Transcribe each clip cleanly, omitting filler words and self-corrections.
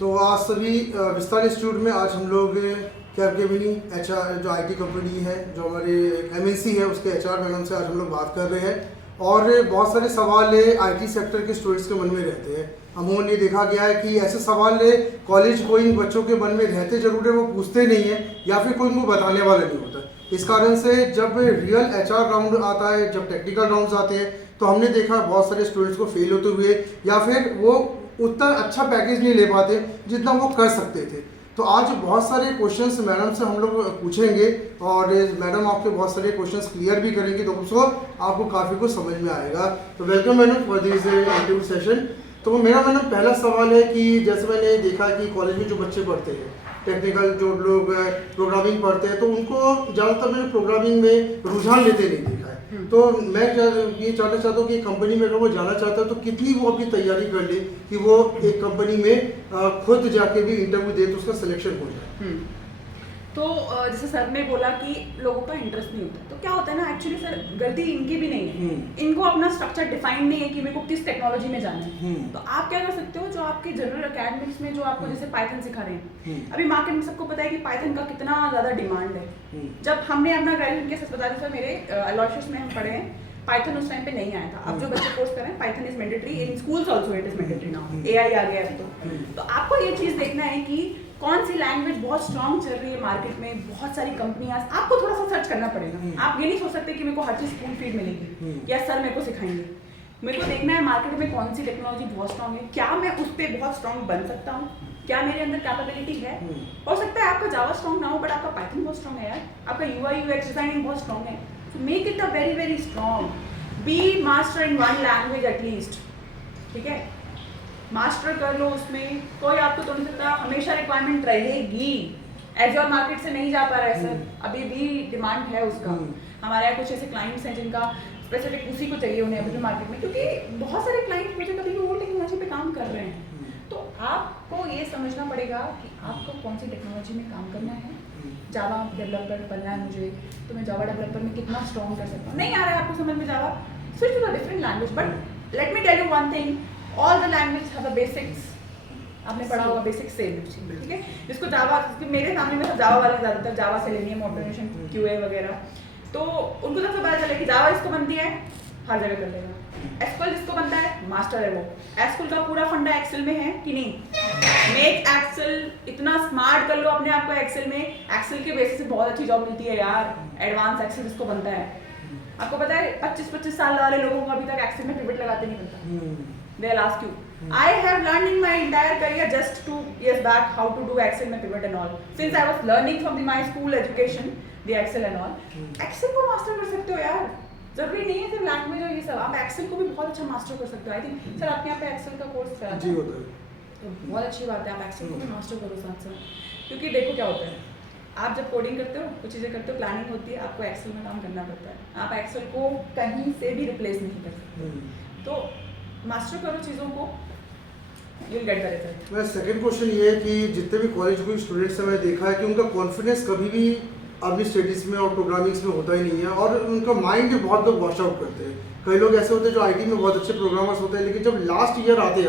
तो आज सभी विस्तार इंस्टीट्यूट में आज हम लोग कैपजेमिनी एचआर जो आईटी कंपनी है, जो हमारे एमएनसी है, उसके एचआर मैडम से आज हम लोग बात कर रहे हैं। और बहुत सारे सवाल आईटी सेक्टर के स्टूडेंट्स के मन में रहते हैं। अमूमन ये देखा गया है कि ऐसे सवाल कॉलेज गोइंग बच्चों के मन में रहते जरूर है, वो पूछते नहीं है या फिर कोई उनको बताने वाला नहीं होता। इस कारण से जब रियल एचआर राउंड आता है, जब टेक्निकल राउंड्स आते हैं, तो हमने देखा बहुत सारे स्टूडेंट्स को फेल होते हुए या फिर वो उतना अच्छा पैकेज नहीं ले पाते जितना वो कर सकते थे। तो आज बहुत सारे क्वेश्चंस मैडम से हम लोग पूछेंगे और मैडम आपके बहुत सारे क्वेश्चंस क्लियर भी करेंगे, तो उसको आपको काफ़ी कुछ समझ में आएगा। तो welcome madam for this interview session. तो मेरा मैडम पहला सवाल है कि जैसे मैंने देखा कि कॉलेज में जो बच्चे पढ़ते हैं, टेक्निकल जो लोग प्रोग्रामिंग पढ़ते हैं, तो उनको ज़्यादातर मैंने प्रोग्रामिंग में रुझान लेते नहीं देखा है। तो मैं ये जानना चाहता हूँ कि कंपनी में अगर वो जाना चाहता है तो कितनी वो अपनी तैयारी कर ले कि वो एक कंपनी में खुद जाके भी इंटरव्यू दे तो उसका सिलेक्शन हो जाए। तो जैसे सर ने बोला कि लोगों का इंटरेस्ट नहीं होता, तो क्या होता है ना, एक्चुअली सर गलती इनकी भी नहीं है। इनको अपना स्ट्रक्चर डिफाइन नहीं है कि मेरे को किस टेक्नोलॉजी में जाना है। तो आप क्या कर सकते हो, जो आपके जनरल एकेडमिक्स में जो आपको जैसे पाइथन सिखा रहे हैं, अभी मार्केट में सबको पता है कि पाइथन का कितना ज़्यादा डिमांड है। जब हमने अपना ग्रेजुएशन किया, सच बता दें सर, मेरे अलॉशियस में हम पढ़े हैं, पाइथन उस टाइम पे नहीं आया था। अब जो बच्चे कोर्स कर रहे हैं, Python is mandatory in schools also, it is mandatory now, AI आ गया है। तो आपको ये चीज़ देखना है कि कौन सी लैंग्वेज बहुत स्ट्रॉन्ग चल रही है मार्केट में, बहुत सारी कंपनियां, आपको थोड़ा सा सर्च करना पड़ेगा। आप ये नहीं सोच सकते कि मेरे को हर चीज़ स्कूल फीड मिलेगी या सर मेरे को सिखाएंगे। मेरे को देखना है मार्केट में कौन सी टेक्नोलॉजी बहुत स्ट्रॉन्ग है, क्या मैं उस पर बहुत स्ट्रॉन्ग बन सकता हूँ, क्या मेरे अंदर कैपेबिलिटी है। हो सकता है आपका जावा स्ट्रॉन्ग ना हो, बट आपका पाइथन बहुत स्ट्रॉन्ग है यार, आपका यूआई यूएक्स डिजाइनिंग बहुत स्ट्रॉन्ग है। तो make it a very very strong, be master in one language at least, ठीक है, मास्टर कर लो उसमें। कोई आपको तो नहीं सकता, हमेशा रिक्वायरमेंट रहेगी। एजयोर मार्केट से नहीं जा पा रहा है सर, अभी भी डिमांड है उसका। हमारे यहाँ कुछ ऐसे क्लाइंट्स हैं जिनका स्पेसिफिक उसी को चाहिए उन्हें अभी भी मार्केट में, क्योंकि बहुत सारे क्लाइंट्स मुझे कभी वो टेक्नोलॉजी पे काम कर रहे हैं। तो आपको ये समझना पड़ेगा कि आपको कौन सी टेक्नोलॉजी में काम करना है। जावा डेवलपर बनना है मुझे, तो मैं जावा डेवलपर में कितना स्ट्रॉन्ग कर सकता हूँ। नहीं आ रहा है आपको समझ में Java, switch to a different language. But let me tell you one thing, all the language have the basics. आपने पढ़ा होगा बेसिक सेम, ठीक है। जिसको जावा, मेरे सामने में सब जावा वाले ज़्यादातर जावा सेलेनियम ऑटोमेशन क्यूए वगैरह, तो उनको सबसे पता चले कि जावा इसको बनती है, हर जगह कर लेगा। एसक्यूएल जिसको बनता है, मास्टर है वो। एसक्यूएल का पूरा फंडा एक्सेल में है कि नहीं, मेक एक्सेल, इतना स्मार्ट कर लो अपने आप को एक्सेल में। एक्सेल के बेसिस से बहुत अच्छी जॉब मिलती है यार, एडवांस एक्सेल जिसको बनता है। आपको पता है 25-25 साल वाले लोगों को अभी तक एक्सेल में पिवट लगाते नहीं बनता। They'll ask you. I have learned in my entire career just 2 years back how to do Excel में pivot and all. Since I was learning from my school education, the Excel and all. Excel को master कर सकते हो यार, जरूरी नहीं है सिर्फ लैंग्वेज और ये सब, आप एक्सेल को भी बहुत अच्छा मास्टर कर सकते हो। आई थिंक सर आपके यहाँ पे एक्सेल का कोर्स कराते हैं? जी होता है। तो बहुत अच्छी बात है, आप एक्सेल को भी मास्टर करो साथ साथ। क्योंकि देखो क्या होता है, आप जब कोडिंग करते हो, कुछ चीज़ें करते हो, प्लानिंग होती है, आपको एक्सेल में काम करना पड़ता है। आप एक्सेल को कहीं से भी रिप्लेस नहीं कर सकते। तो मास्टर करो चीज़ों को, you'll get the result। मेरा सेकंड क्वेश्चन ये है कि जितने भी कॉलेज के स्टूडेंट्स हैं, मैं देखा है कि उनका कॉन्फिडेंस कभी भी अपनी स्टडीज़ में और प्रोग्रामिंग्स में होता ही नहीं है, और उनका माइंड बहुत लोग वॉश आउट करते हैं। कई लोग ऐसे होते हैं जो आईटी में बहुत अच्छे प्रोग्रामर्स होते हैं, लेकिन जब लास्ट ईयर आते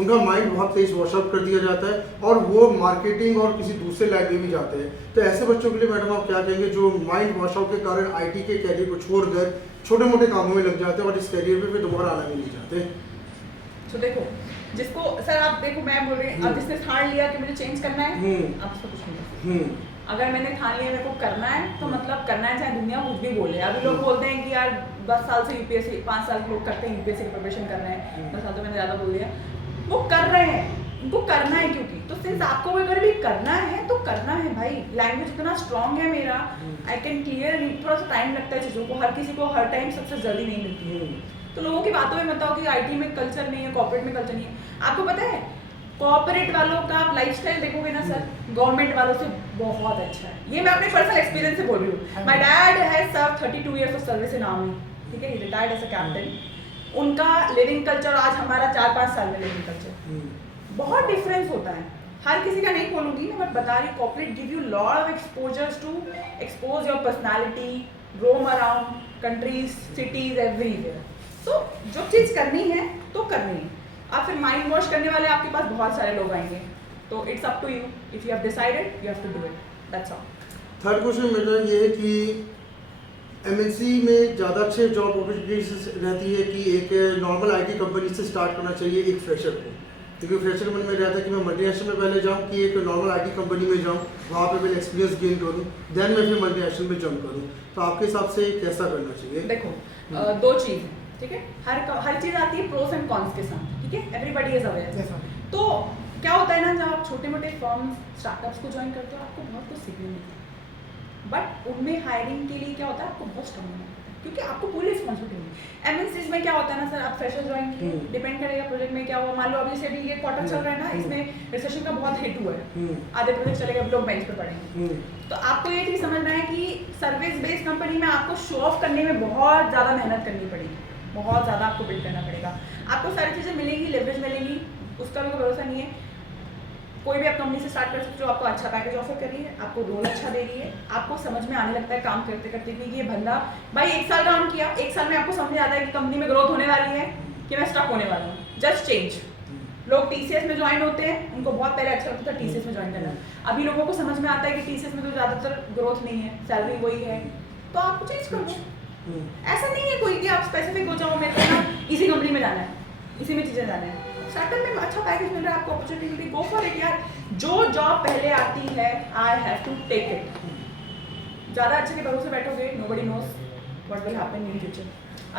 उनका माइंड बहुत तेज वॉश आउट कर दिया जाता है और वो मार्केटिंग और किसी दूसरे लाइन में भी जाते हैं। तो ऐसे बच्चों के लिए मैडम आप क्या कहेंगे जो माइंड वॉश आउट के कारण आईटी के कैरियर को छोड़कर छोटे मोटे कामों में लग जाते हैं और इस कैरियर में दोबारा आना भी नहीं चाहते? तो देखो, जिसको सर आप देखो, मैं बोल रही हूँ, अब जिसने ठान लिया कि मुझे चेंज करना है, अब उसको कुछ नहीं करना। अगर मैंने ठान लिया मेरे को करना है, तो मतलब करना है, चाहे दुनिया कुछ भी बोले। अभी लोग बोलते हैं कि यार 10 साल से यूपीएससी, 5 साल के लोग करते हैं यूपीएससी की प्रिपरेशन कर रहे हैं, 10 साल तो मैंने ज़्यादा बोल दिया, वो कर रहे हैं, उनको करना है। क्योंकि तो सिंस आपको अगर भी करना है तो करना है भाई। लैंग्वेज इतना स्ट्रॉन्ग है मेरा, आई कैन क्लियर। थोड़ा सा टाइम लगता है चीज़ों को, हर किसी को हर टाइम सबसे जल्दी नहीं मिलती है। तो लोगों की बातों में बताओ कि आईटी में कल्चर नहीं है, कॉर्पोरेट में कल्चर नहीं है। आपको पता है कॉर्पोरेट वालों का आप लाइफस्टाइल देखोगे ना सर, गवर्नमेंट वालों से बहुत अच्छा है। ये मैं अपने पर्सनल एक्सपीरियंस से बोल रही हूँ। My dad has serve 32 years of service in army, ठीक है, he retired as a captain. उनका लिविंग कल्चर आज हमारा 4-5 साल में लिविंग कल्चर बहुत डिफरेंस होता है। हर किसी का नहीं बोलूंगी मैं, बट बता रही, corporate give you lot of exposures to expose your personality, roam around countries, cities, everywhere. तो जो चीज़ करनी है तो करनी है। आप फिर माइंड वॉश करने वाले आपके पास बहुत सारे लोग आएंगे, तो it's up to you, if you have decided you have to do it, that's all. Third question मेरा ये है कि एमएनसी में ज़्यादा अच्छे जॉब अपॉर्चुनिटीज रहती है कि एक नॉर्मल आईटी कंपनी से स्टार्ट करना चाहिए एक फ्रेशर को, क्योंकि फ्रेशर मन में रहता है कि मैं मल्टीनेशनल में पहले जाऊँ कि एक नॉर्मल आईटी कंपनी में जाऊँ, वहाँ पे मैं एक्सपीरियंस गेन करूँ, देन मैं फिर मल्टीनेशनल में जॉइन करूँ। तो आपके हिसाब से कैसा करना चाहिए? देखो दो चीज़ है, ठीक है, हर चीज़ आती है प्रोस एंड कॉन्स के साथ, ठीक है, एवरीबॉडी इज अवेयर। तो क्या होता है ना, जब आप छोटे मोटे फर्म स्टार्टअप्स को ज्वाइन करते हो आपको बहुत कुछ सीखने मिलता है, बट उनमें हायरिंग के लिए क्या होता है, आपको बहुत स्ट्रांग होना होता है, क्योंकि आपको पूरी रिस्पॉन्सिबिलिटी है। एमएनसीज में क्या होता है ना सर, आप फ्रेशर ज्वाइन किए, डिपेंड करेगा प्रोजेक्ट में क्या हुआ, मान लो अभी जैसे अभी ये क्वार्टर चल रहा है ना, इसमें रिसेशन का बहुत हिट हुआ है, आधे प्रोजेक्ट चले गए, लोग बेंच पे पड़ेंगे। तो आपको ये चीज़ समझना है कि सर्विस बेस्ड कंपनी में आपको शो ऑफ करने में बहुत ज़्यादा मेहनत करनी पड़ेगी, बहुत ज़्यादा आपको बिल्ड करना पड़ेगा, आपको सारी चीज़ें मिलेंगी, लेवरेज मिलेगी, उसका भी कोई भरोसा नहीं है। कोई भी आप कंपनी से स्टार्ट कर सकते हो, आपको अच्छा पैकेज ऑफर कर रही है, आपको रोल अच्छा दे रही है, आपको समझ में आने लगता है काम करते करते कि ये बंदा भाई 1 साल काम किया, 1 साल में आपको समझ आता है कि कंपनी में ग्रोथ होने वाली है कि मैं स्टक होने वाला हूँ, जस्ट चेंज। लोग टीसीएस में ज्वाइन होते हैं, उनको बहुत पहले अच्छा लगता था टीसीएस में ज्वाइन करना, अभी लोगों को समझ में आता है कि टीसीएस में तो ज़्यादातर ग्रोथ नहीं है, सैलरी वही है, तो आपको चेंज कर दो। ऐसा नहीं है कोई कि आप स्पेसिफिक हो जाओ मेरे को ना इसी कंपनी में जाना है, इसी में चीज़ें जाना है, स्टार्टअप में अच्छा पैकेज मिल रहा है, आपको अपॉर्चुनिटी मिल रही, गो फॉर इट यार। जो जॉब पहले आती है I have to take it. ज़्यादा अच्छे के भरोसे बैठोगे, nobody knows what will happen in future.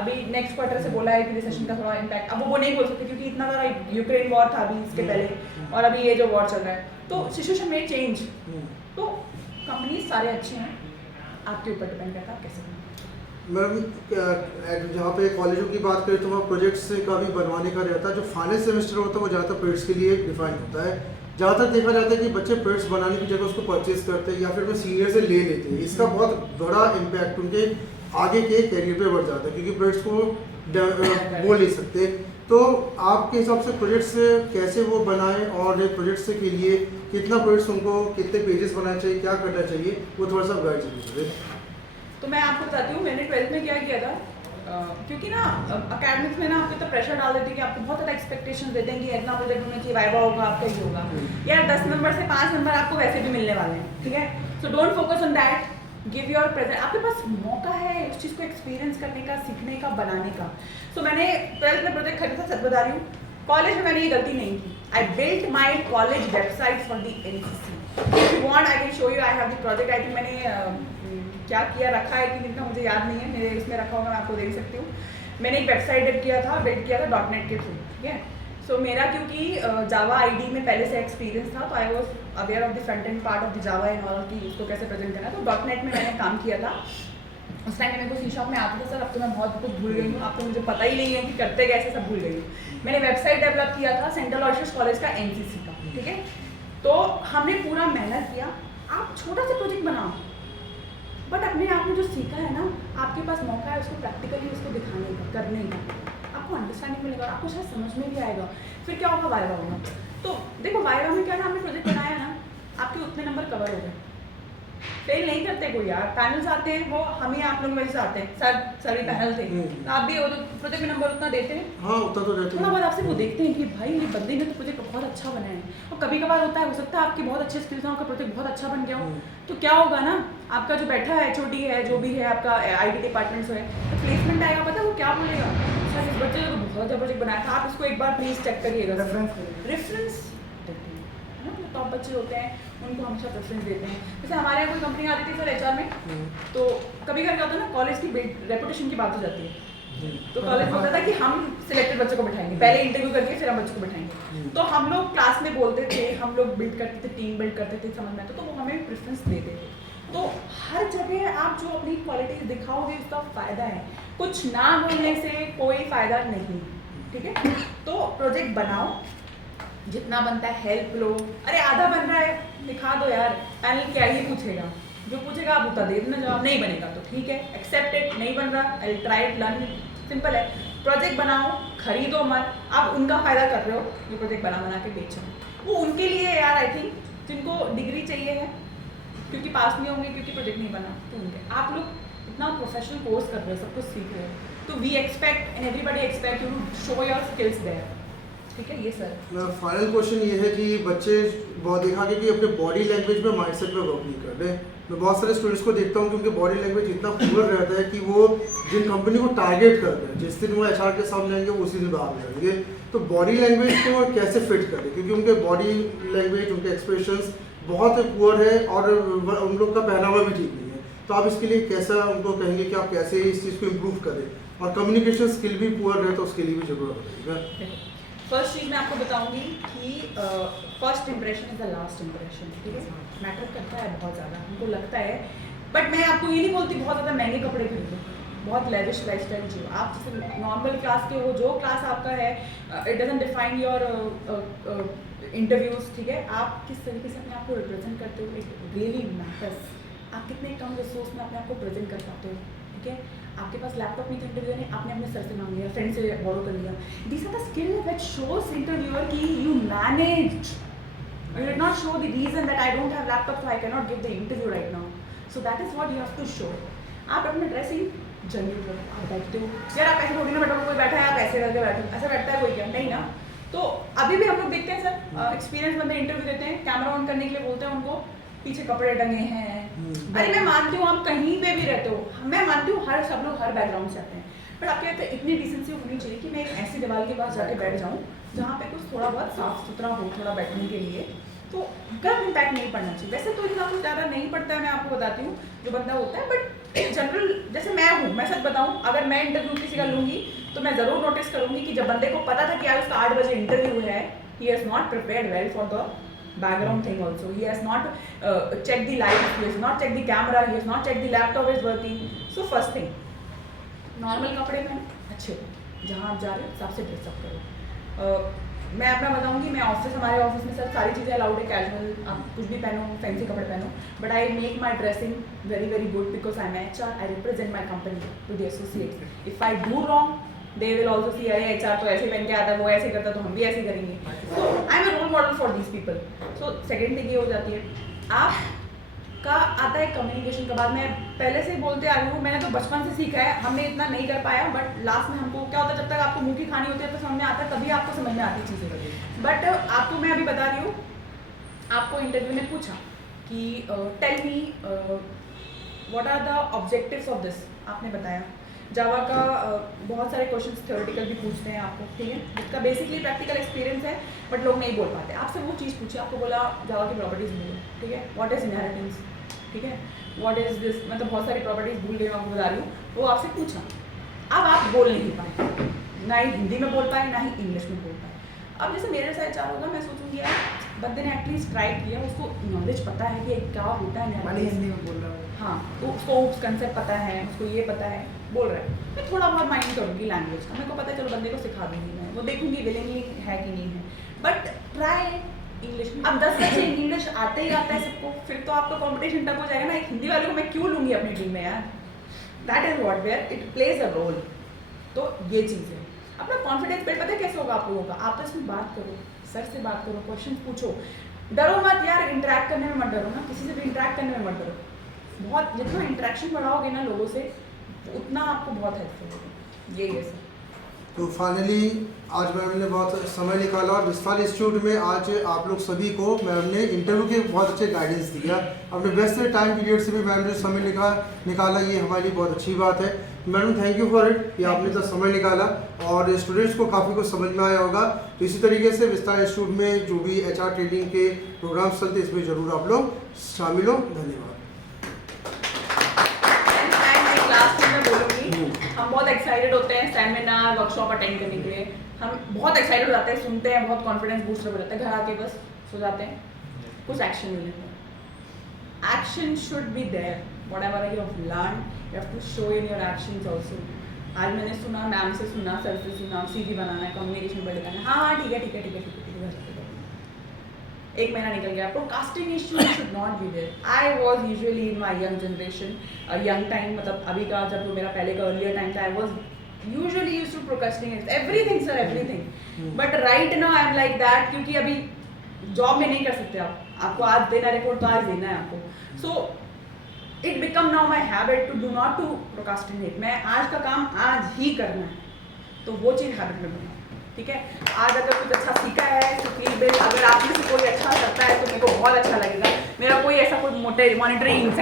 अभी नेक्स्ट क्वार्टर से बोला है कि रिसेशन का थोड़ा इम्पैक्ट, अब वो नहीं बोल सकते क्योंकि इतना ज़्यादा यूक्रेन वॉर था अभी इसके पहले, और अभी ये जो वॉर चल रहा है, तो सिचुएशन में चेंज, तो कंपनी सारे अच्छे हैं, आपके ऊपर डिपेंड करता है आप कैसे करें। मैम जहाँ पे कॉलेजों की बात करें तो वहाँ प्रोजेक्ट्स का भी बनवाने का रहता है, जो फाइनल सेमेस्टर होता है वो ज़्यादातर प्रोजेक्ट्स के लिए डिफाइंड होता है। ज़्यादातर देखा जाता है कि बच्चे प्रोजेक्ट्स बनाने की जगह उसको परचेज करते हैं या फिर मैं सीनियर से ले लेते हैं, इसका बहुत बड़ा इम्पैक्ट उनके आगे के कैरियर पे बढ़ जाता है, क्योंकि प्रोजेक्ट्स को बोल नहीं सकते। तो आपके हिसाब से प्रोजेक्ट्स कैसे वो बनाएं और प्रोजेक्ट्स के लिए कितना प्रोजेक्ट्स उनको कितने पेजेस बनाना चाहिए, क्या करना चाहिए, वो थोड़ा सा गाइड कीजिए। तो मैं आपको बताती हूँ मैंने 12th में क्या किया था, क्योंकि ना अकेडमिक्स में ना आपको तो प्रेशर डाल देते हैं कि आपको बहुत ज़्यादा एक्सपेक्टेशन देते हैं कि इतना प्रोजेक्ट होना चाहिए, वाइवा होगा, आपका ये होगा, यार 10 नंबर से 5 नंबर आपको वैसे भी मिलने वाले हैं, ठीक है। So don't focus on that, give your present, आपके पास मौका है उस चीज़ को एक्सपीरियंस करने का, सीखने का, बनाने का। सो मैंने 12th में प्रोजेक्ट खरीदा, सच बता रही हूँ, कॉलेज में मैंने ये गलती नहीं की। I built my college website for the NCC, if you want I can show you, I have the project, I think मैंने क्या किया रखा है कि इतना मुझे याद नहीं है, मेरे इसमें रखा होगा, मैं आपको देख सकती हूँ। मैंने एक वेबसाइट बिल्ड किया था .NET के थ्रू, ठीक है। सो मेरा क्योंकि जावा आईडी में पहले से एक्सपीरियंस था, तो I was aware of the front end part of the Java and all की उसको कैसे प्रेजेंट करना है, तो .NET में मैंने काम किया था। उस टाइम मेरे को C# में आता था सर, अब तो मैं बहुत कुछ भूल गई हूँ, अब तो मुझे पता ही नहीं है कि करते कैसे, सब भूल गई हूँ। मैंने वेबसाइट डेवलप किया था सेंट्रल ऑयस्टर्स कॉलेज का NCC का, ठीक है। तो हमने पूरा मेहनत किया, आप छोटा सा प्रोजेक्ट बनाओ, बट अपने आप में जो सीखा है ना, आपके पास मौका है उसको प्रैक्टिकली उसको दिखाने का, करने का, आपको अंडरस्टैंडिंग मिलेगा, आपको शायद समझ में भी आएगा। फिर क्या होगा, वाइवा होगा। तो देखो वाइवा में क्या ना, हमने प्रोजेक्ट बनाया ना, आपके उतने नंबर कवर हो गए, फेल नहीं करते कोई यार, पैनल्स आते हैं, वो हम ही आप लोग वैसे आते हैं, सर भी पैनल थे, तो आप भी प्रोजेक्ट में नंबर उतना देते हैं, हाँ उतना तो रहता है। थोड़ा बहुत आपसे वो देखते हैं कि भाई ये बंदे ने तो प्रोजेक्ट बहुत अच्छा बनाया है, और कभी कभार होता है, हो सकता है आपकी बहुत अच्छे स्किल्स हैं, आपका प्रोजेक्ट बहुत अच्छा बन गया हो, तो क्या होगा ना, आपका जो बैठा है HOD है, जो भी है आपका IT डिपार्टमेंट से है, तो प्लेसमेंट आएगा, पता है वो क्या बोलेगा, सर इस बच्चे ने तो बहुत अच्छा प्रोजेक्ट बनाया था, आप इसको एक बार प्लीज चेक करिएगा, रेफरेंस देते हैं ना, जो टॉप बच्चे होते हैं उनको हमेशा प्रेफरेंस देते हैं। जैसे हमारे यहाँ कोई कंपनी आती थी सर HR में, तो कभी कभी क्या होता है ना, कॉलेज की रेपुटेशन की बात हो जाती है, तो कॉलेज बोलता था कि हम सिलेक्टेड बच्चों को बिठाएंगे, पहले इंटरव्यू करके फिर हम बच्चों को बिठाएंगे, तो हम लोग क्लास में बोलते थे, हम लोग बिल्ड करते थे, टीम बिल्ड करते थे, समझ में आता, तो वो हमें प्रेफरेंस देते थे। तो हर जगह आप जो अपनी क्वालिटीज दिखाओगे उसका फायदा है, कुछ ना बोलने से कोई फायदा नहीं, ठीक है। तो प्रोजेक्ट बनाओ, जितना बनता है हेल्प लो, अरे आधा बन रहा है दिखा दो यार, पैनल क्या ही पूछेगा, जो पूछेगा आप उतना दे देना जवाब, नहीं बनेगा तो ठीक है, एक्सेप्ट इट, नहीं बन रहा, I try it, learn, simple है। प्रोजेक्ट बनाओ, खरीदो मत, आप उनका फायदा कर रहे हो जो प्रोजेक्ट बना के बेच रहे हो, वो उनके लिए यार, आई थिंक जिनको डिग्री चाहिए है क्योंकि पास नहीं होंगे, क्योंकि प्रोजेक्ट नहीं बना, तो उनके, आप लोग इतना प्रोफेशनल कोर्स कर रहे हो, सब कुछ सीख रहे हो, तो we expect and everybody expect you to show your skills there, ठीक है। ये सर फाइनल क्वेश्चन ये है कि बच्चे बहुत देखा कि अपने बॉडी लैंग्वेज में माइंडसेट पे वर्क नहीं कर रहे। मैं बहुत सारे स्टूडेंट्स को देखता हूँ कि उनके बॉडी लैंग्वेज इतना पुअर रहता है कि वो जिन कंपनी को टारगेट कर रहे हैं, जिस दिन वो एचआर के सामने आएंगे उसी दिन भाग जाएंगे। तो बॉडी लैंग्वेज को कैसे फिट करें, क्योंकि उनके बॉडी लैंग्वेज, उनके एक्सप्रेशंस बहुत पुअर है और उन लोग का पहनावा भी ठीक नहीं है। तो आप इसके लिए कैसा उनको कहेंगे कि आप कैसे इस चीज़ को इम्प्रूव करें, और कम्युनिकेशन स्किल भी पुअर है तो उसके लिए भी जरूरत पड़ेगा। फर्स्ट चीज़ मैं आपको बताऊंगी कि first impression is the last impression, ठीक है। मैटर करता है बहुत ज़्यादा, हमको लगता है, बट मैं आपको ये नहीं बोलती बहुत ज़्यादा महंगे कपड़े खरीदो, बहुत लेविश लाइफस्टाइल जियो। आप जैसे नॉर्मल क्लास के हो, जो क्लास आपका है, it doesn't define your interviews, ठीक है। आप किस तरीके से अपने आप को रिप्रेजेंट करते हो, इट रियली मैटर्स। आप कितने कम रिसोर्स में अपने आप को प्रेजेंट कर पाते हो, ठीक है। आपके पास लैपटॉप नहीं था इंटरव्यू ने, आपने अपने सर से मांग लिया, फ्रेंड से बोरो कर लिया। This are the skill which shows interviewer कि you managed, you did not show the reason that I don't have laptop so I can not give the interview right now. So that is what you have to show. आप अपने dressing general करो, आप बैठते हो यार, आप ऐसे थोड़ी ना बैठो, कोई बैठा है आप ऐसे करके बैठो, ऐसा बैठता है कोई क्या? नहीं ना। तो अभी भी हम लोग देखते हैं सर, एक्सपीरियंस बंदे इंटरव्यू देते हैं, कैमरा ऑन करने के लिए बोलते हैं उनको, पीछे कपड़े टंगे हैं। अरे मैं मानती हूँ आप कहीं पे भी रहते हो, मैं मानती हूँ हर सब लोग हर बैकग्राउंड से आते हैं, बट आपके यहाँ पे इतनी डिसेंसी होनी चाहिए कि मैं एक ऐसी दीवार के पास जाके बैठ जाऊँ जहाँ पे कुछ थोड़ा बहुत साफ सुथरा हो, थोड़ा बैठने के लिए, तो गलत इम्पैक्ट नहीं पड़ना चाहिए। वैसे तो इतना कुछ ज़्यादा नहीं पड़ता है, मैं आपको बताती हूँ जो बंदा होता है, बट एक जनरल, जैसे मैं हूँ, मैं सच बताऊँ, अगर मैं इंटरव्यू किसी का लूँगी तो मैं ज़रूर नोटिस करूँगी कि जब बंदे को पता था कि यार उसका 8 बजे इंटरव्यू है, he has not prepared well for the background thing also, he has not checked the light, he has not checked the camera, he has not checked the laptop is working. So first thing, normal कपड़े पहनो, अच्छे हो, जहाँ आप जा रहे हो सबसे ड्रेसअप करो। मैं अपना बताऊंगी, मैं ऑफिस, हमारे ऑफिस में सर सारी चीज़ें अलाउड है, कैजुअल आप कुछ भी पहनो, फैंसी कपड़े पहनो, but I make my dressing very very good because I am HR, I represent my company to the associates. If I do wrong they will also see, अरे एचआर तो ऐसे पहन के आता है, वो ऐसे करता तो हम भी ऐसे करेंगे। So I am a role model for these people. So second thing ये हो जाती है, आपका आता है कम्युनिकेशन के बाद। मैं पहले से बोलते आ रही हूँ, मैंने तो बचपन से सीखा है, हमने इतना नहीं कर पाया, बट लास्ट में हमको क्या होता है, जब तक आपको मुंह की खानी होती है तो समझ में आता है, तभी आपको समझ में आती चीज़ें। बट आपको मैं अभी बता रही हूँ, आपको इंटरव्यू ने पूछा कि tell me what are the objectives of this, आपने बताया जावा का बहुत सारे क्वेश्चंस थ्योरेटिकल भी पूछते हैं आपको, ठीक है, जिसका बेसिकली प्रैक्टिकल एक्सपीरियंस है, बट लोग नहीं बोल पाते। आपसे वो चीज़ पूछी, आपको बोला जावा की प्रॉपर्टीज बोलो, ठीक है, व्हाट इज इनहेरिटेंस, ठीक है, व्हाट इज दिस, मतलब बहुत सारी प्रॉपर्टीज भूल गई, मैं आपको बता रही हूँ, वो आपसे पूछा। अब आप बोल नहीं पाए, ना ही हिंदी में बोल पाए, ना ही इंग्लिश में बोल पाए। अब जैसे मेरे साथ चार होगा, मैं सोचूंगी यार बंदे ने एटलीस्ट ट्राई किया, उसको नॉलेज पता है कि क्या होता है, हिंदी में बोल रहा हूँ, हाँ, तो उसको कंसेप्ट पता है, उसको ये पता है, बोल रहा है। मैं थोड़ा बहुत माइंड करूँगी लैंग्वेज का, मेरे को पता है, चलो बंदे को सिखा दूंगी मैं, वो देखूंगी विलिंगली है कि नहीं है, बट ट्राई इंग्लिश। अब 10 बच्चे इंग्लिश आते ही आता है सबको, फिर तो आपका कॉम्पिटिशन टफ हो जाएगा ना। एक हिंदी वाले को मैं क्यों लूँगी अपनी टीम में यार? That is what where it plays a role. तो ये चीज़ है, अपना कॉन्फिडेंस बिल्ड पता है कैसे होगा आप लोगों का? आप इसमें बात करो, सर से बात करो, क्वेश्चन पूछो, डरो मत यार, इंटरेक्ट करने में मत डरो ना, किसी से भी इंटरेक्ट करने में मत डरो। बहुत जितना इंटरेक्शन बढ़ाओगे ना लोगों से, उतना आपको बहुत हेल्पफुल होगा। यही है सर। तो फाइनली आज मैम ने बहुत समय निकाला और विस्तार इंस्टीट्यूट में आज आप लोग सभी को मैम ने इंटरव्यू के बहुत अच्छे गाइडेंस दिया। अपने व्यस्त टाइम पीरियड से भी मैम ने समय निकाला, ये हमारे लिए बहुत अच्छी बात है। Madam thank you for it कि आपने तो समय निकाला और स्टूडेंट्स को काफ़ी कुछ समझ में आया होगा। तो इसी तरीके से विस्तार इंस्टीट्यूट में जो भी HR ट्रेनिंग के प्रोग्राम्स चलते हैं, इसमें ज़रूर आप लोग शामिल हो। धन्यवाद। हम बहुत एक्साइटेड होते हैं सेमिनार वर्कशॉप अटेंड करने के लिए, हम बहुत एक्साइटेड हो जाते हैं, सुनते हैं, बहुत कॉन्फिडेंस बूस्टर हो जाता है, घर आके बस सो जाते हैं, कुछ एक्शन नहीं लेते हैं। Action should be there, whatever you have learn you have to show in your actions also. आज मैंने सुना, मैम से सुना, सर से सुना, CV बनाना है, कम्युनिकेशन बिल्ड करना है, हाँ ठीक है, एक महीना निकल गया। Procrastination should not be there. I was usually in my young generation, young time, मतलब अभी का जब मेरा पहले का अर्लियर टाइम था, I was usually used to procrastinate everything sir, everything. But right now I am like that, क्योंकि अभी जॉब में नहीं कर सकते आपको आज देना रिपोर्ट तो आज देना है आपको। So it become now my habit to do not to procrastinate. मैं आज का काम आज ही करना है, तो वो चीज़ हैबिट में बना, ठीक है। आज अगर कुछ अच्छा सीखा है तो प्लीज बिल्ड, अगर आप में से कोई अच्छा करता है तो बहुत अच्छा लगेगा। मेरा कोई ऐसा कोई मॉनिटरी इंसेंटिव